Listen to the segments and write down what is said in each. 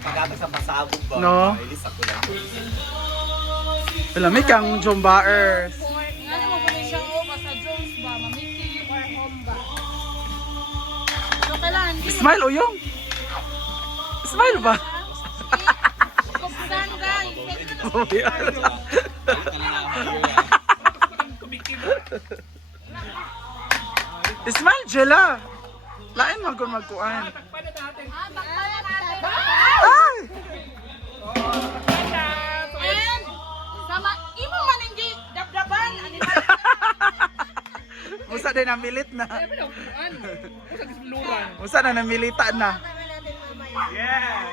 Pagkatag sa pasabog ba? No? Ilis ako lang. Lamig ang Jumbaers. Ano mo ba siya o sa drones ba? Mamiki or home ba? So kailangan hindi Smile Uyong. Smile ba? Kupsan guys. Smile Jela. Lain man kung magkuan. Ay! And sama imo man hindi dabdaban ani ba? Musa din namilit na. Musa na namilita na. Yeah!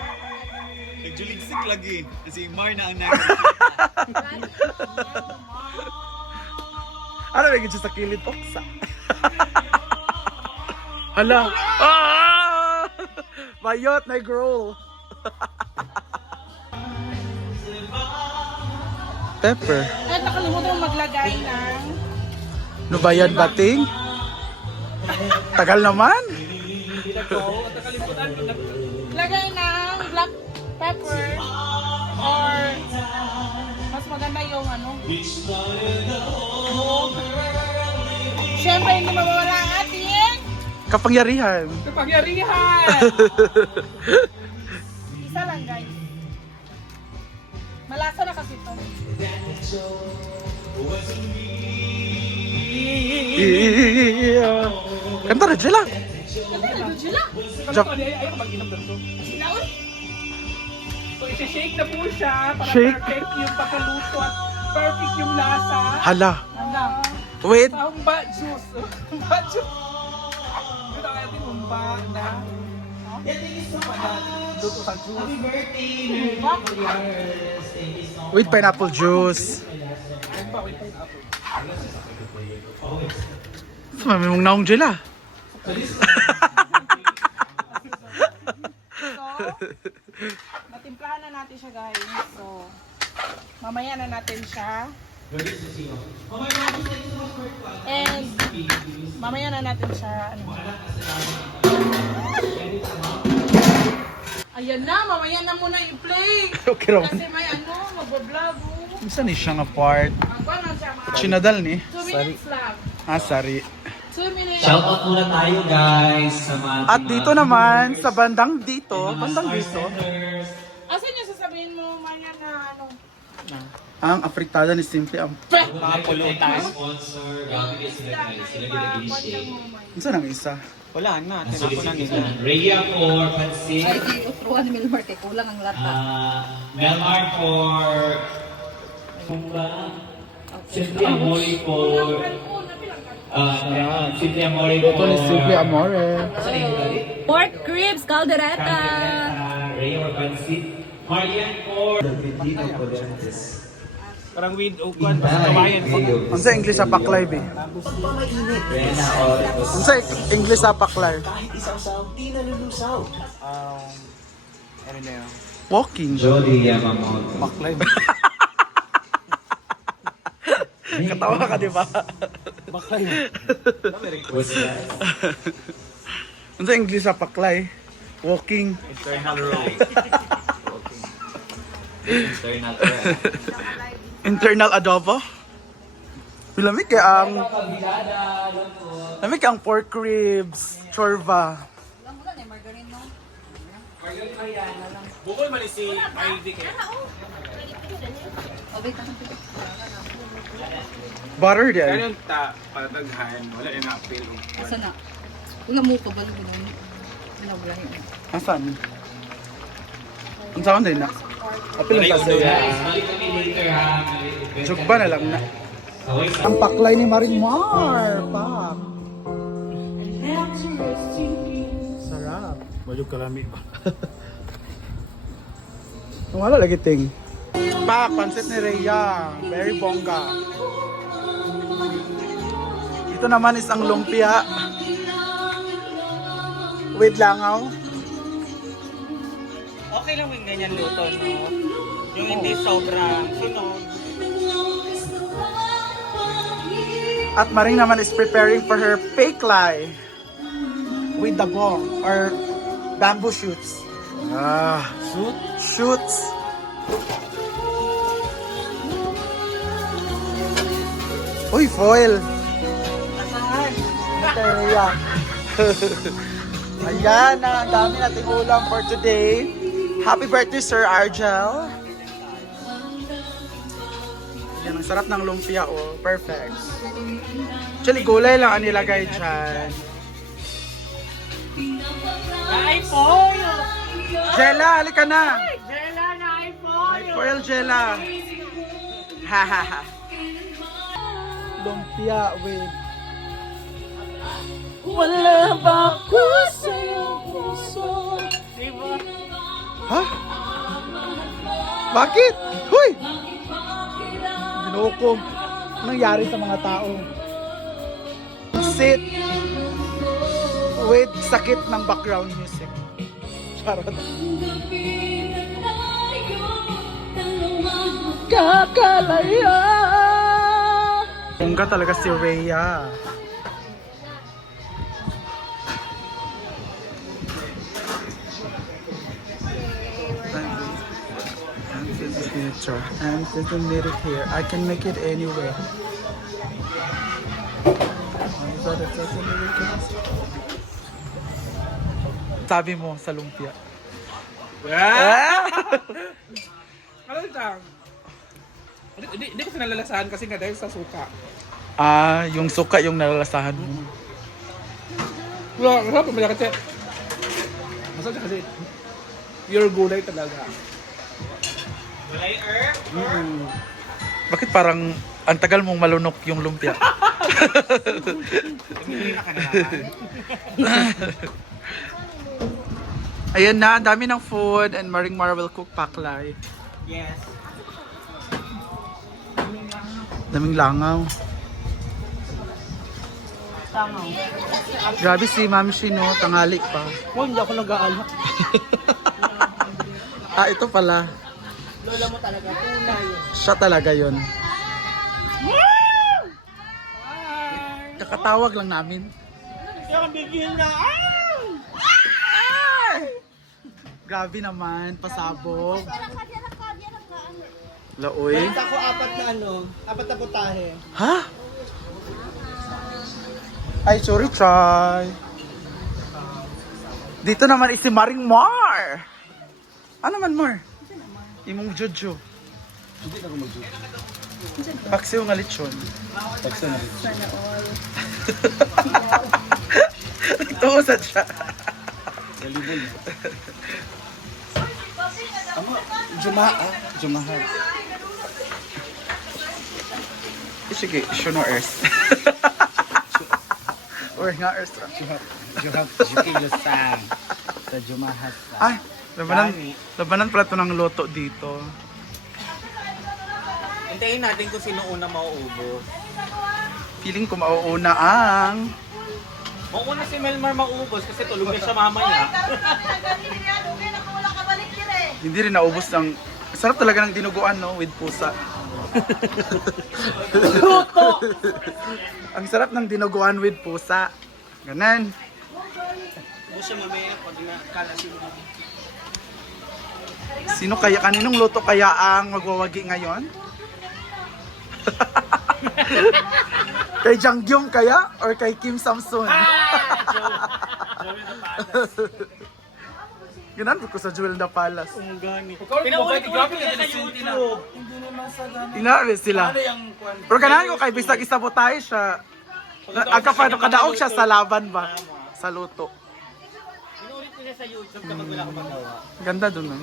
Nagjuligsik lagi. Kasi Mar na ang next. Ano ba yung sa kilid? Oksa. Hala. Ah! Bayot na girl. Pepper. At nakalimutan mo maglagay ng Nubayan bating? Tagal naman. lagay ng black pepper or mas maganda yung ano. Siyempre hindi mawawala ang ating Kapangyarihan. isa lang guys. Malasa na kasi ito. Yeah. Kanta na Jela. Kasi nandun sila. Jump. Ayaw ko mag-inom dito. Naon? So, isi-shake na po siya para Shake? perfect yung pagkaluto at perfect yung lasa. Hala. Ano? Wait. Sa humba juice. Humba juice. Ito ang ating humba na luto sa juice. With pineapple juice. Humba with pineapple. Mami mong naong Jela. So, natimplahan na natin siya guys. So, mamaya na natin siya. And, mamaya na natin siya. Ano? Ayan na, mamaya na muna i-play. Okay raw. Kasi may ano, magbablog. Saan ni siya nga part? Ang na siya mga Chinadal ni? 2 minutes lang. Ah, sorry. 2 minutes. Shoutout muna tayo guys sa mga At dito naman, sa bandang dito. Asan yung sasabihin mo, Manya, na ano? Ang afritada ni Simple ang... mga pulutan. Sponsor, gamit sila guys. Sila gina-initiate. Ano ang isa? Wala na, tinapon na nila. Rhea for Pansin. Ay, utruan ni Milmar, kay kulang ang lata. Melmar for Kumba. Simply Amore for Simply Amore Ito for ni Simple Amore. Pork ribs, caldereta. Rhea for Pansin. Marian for Parang with open, basta kawayan po. Ano sa English sa paklay, be? Rena or Ano sa English sa paklay? Ano na yun? Walking. Jody Yamamoto. Baklay. Katawa ka, di ba? Baklay. What's that? Ano sa English sa paklay? Walking. Internal road. Internal threat. Internal adobo. Lamig kaya ang... Lamig ang pork ribs. Chorva. Wala na, margarine no? Bukol man si ID kaya. O, wait, Butter di ay. Ganun ta, pataghan, wala na na-appeal. asa na? Wala mo ka ba nung ginano? Binablahin. Asan? Ang saan din na? Apil lang kasi. Balik kami later ha. Jugba na lang na. Ang paklay ni Marimar. Pak. Sarap. Bayog kalami ba? Wala lagi ting. Pak, pansit ni Rhea. Very bongga. Ito naman is ang lumpia. With langaw. Okay lang yung ganyan luto, no? Yung hindi sobrang sunog. At Maring naman is preparing for her fake lie with the bong or bamboo shoots. Shoots. Uy, foil. Materia. Ayan na, ang dami nating ulam for today. Happy birthday, Sir Argel. Yan, ang sarap ng lumpia, oh. Perfect. Actually, gulay lang ang nilagay dyan. Ay, pollo! Jella, halika na! Jella na ay May foil, Jella. Ha ha ha. Lumpia with... Wala ba ko sa iyong puso? Diba? Ha? Bakit? Huy! Ginoko. Anong nangyari sa mga tao? Sit with sakit ng background music. Charot. Kakalaya! Bongga talaga si Rhea. And the middle here. I can make it anywhere. Sabi mo sa lumpia. Ano lang? Hindi ko sinalalasahan kasi nga dahil sa suka. Ah, yung suka yung nalalasahan mo. Wala, masarap pamilya kasi. Masarap kasi. Pure gulay talaga. Bakit parang ang tagal mong malunok yung lumpia? Ayan na, ang dami ng food and Maring Mara will cook paklay. Yes. Daming langaw. Grabe si Ma'am Shino, tanghali pa. Oh, hindi ako nag-aalak. Ah, ito pala. Lola mo talaga, tunay. Siya talaga yun. Kakatawag lang namin. Kaya kang bigil na. Grabe naman, pasabog. Laoy. Ako apat na putahe. Ha? Ay, sorry, try. Dito naman si Maring Mar. Ano man, Mar? Imong Jojo. Hindi na ako mag-joke. Paksiw nga lechon. Pagsa na rin. Sana all. Tuusad siya. Galibol. Jumahat. Sige, issue no earth. Or nga earth. Jumahat. Jukilosan. Sa Jumahat. Ay, labanan pala ito ng loto dito. Hintayin natin kung sino una mauubos. Feeling ko mauuna ang... Mauna si Melmar mauubos kasi tulog na siya mamaya. Hindi rin naubos ng... Sarap talaga ng dinuguan, no? With pusa. Ang sarap ng dinuguan with pusa. Ganan. Ubos siya mamaya pag nakalasin mo. Sino kaya, kaninong loto kaya ang magwawagi ngayon? Kay Jangyum kaya? Or kay Kim Samson? Ganan ko sa Jewel na Palace. Pinaulit ko lang sa YouTube. Tingnan sila. Pero ganahan ko kay bisag isabotay siya. Kadaog siya sa laban ba? Sa luto. Pinaulit ko siya sa YouTube kapag wala akong magawa. Ganda dun.